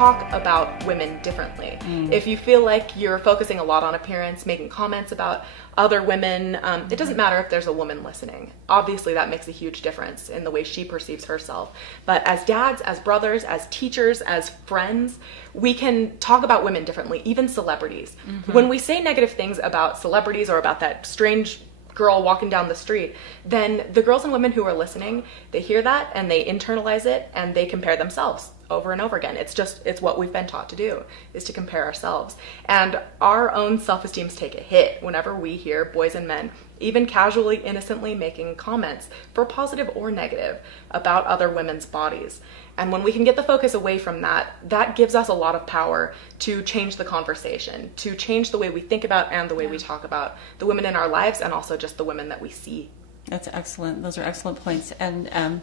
talk about women differently. If you feel like you're focusing a lot on appearance, making comments about other women, it doesn't matter if there's a woman listening. Obviously that makes a huge difference in the way she perceives herself. But as dads, as brothers, as teachers, as friends, we can talk about women differently, even celebrities. When we say negative things about celebrities or about that strange girl walking down the street, then the girls and women who are listening, they hear that and they internalize it and they compare themselves over and over again. It's what we've been taught to do, is to compare ourselves. And our own self-esteems take a hit whenever we hear boys and men, even casually, innocently making comments, for positive or negative, about other women's bodies. And when we can get the focus away from that, that gives us a lot of power to change the conversation, to change the way we think about and the way we talk about the women in our lives, and also just the women that we see. That's excellent. Those are excellent points. And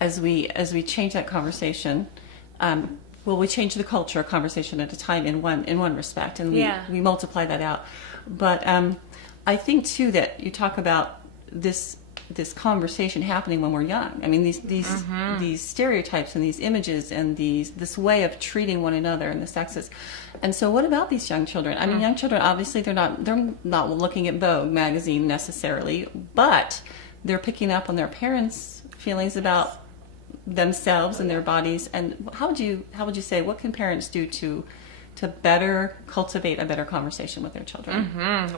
as we change that conversation, we change the culture, a conversation at a time in one respect, and we multiply that out. But I think too that you talk about this conversation happening when we're young. I mean, these stereotypes and these images and this way of treating one another and the sexes. And so what about these young children? I mean, young children, obviously they're not looking at Vogue magazine necessarily, but they're picking up on their parents' feelings about themselves and their bodies. And how would you say, what can parents do to better cultivate a better conversation with their children?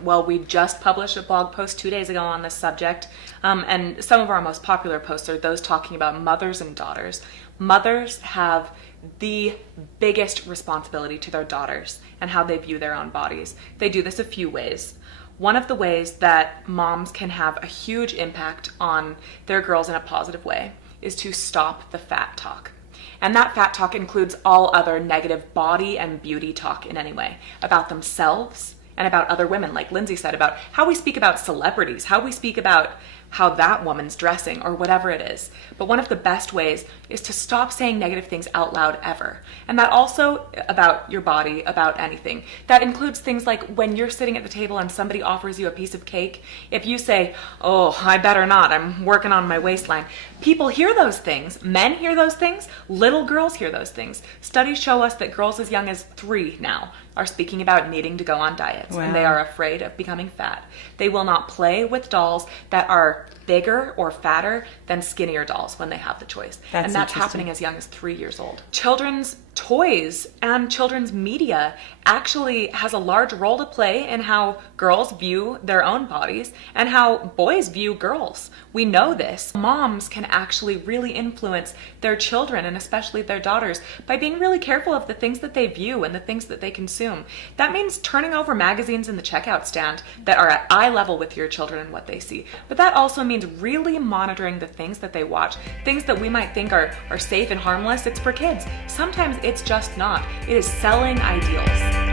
Well, we just published a blog post 2 days ago on this subject, and some of our most popular posts are those talking about mothers and daughters. Mothers have the biggest responsibility to their daughters and how they view their own bodies. They do this a few ways. One of the ways that moms can have a huge impact on their girls in a positive way is to stop the fat talk. And that fat talk includes all other negative body and beauty talk in any way, about themselves and about other women, like Lindsay said, about how we speak about celebrities, how we speak about how that woman's dressing or whatever it is. But one of the best ways is to stop saying negative things out loud ever. And that also about your body, about anything. That includes things like when you're sitting at the table and somebody offers you a piece of cake, if you say, "Oh, I better not, I'm working on my waistline." People hear those things. Men hear those things. Little girls hear those things. Studies show us that girls as young as 3 now are speaking about needing to go on diets. Wow. And they are afraid of becoming fat. They will not play with dolls that are bigger or fatter than skinnier dolls when they have the choice. And that's happening as young as 3 years old. Children's toys and children's media actually has a large role to play in how girls view their own bodies and how boys view girls. We know this. Moms can actually really influence their children, and especially their daughters, by being really careful of the things that they view and the things that they consume. That means turning over magazines in the checkout stand that are at eye level with your children and what they see. But that also means really monitoring the things that they watch. Things that we might think are safe and harmless, it's for kids. Sometimes it's just not. It is selling ideals.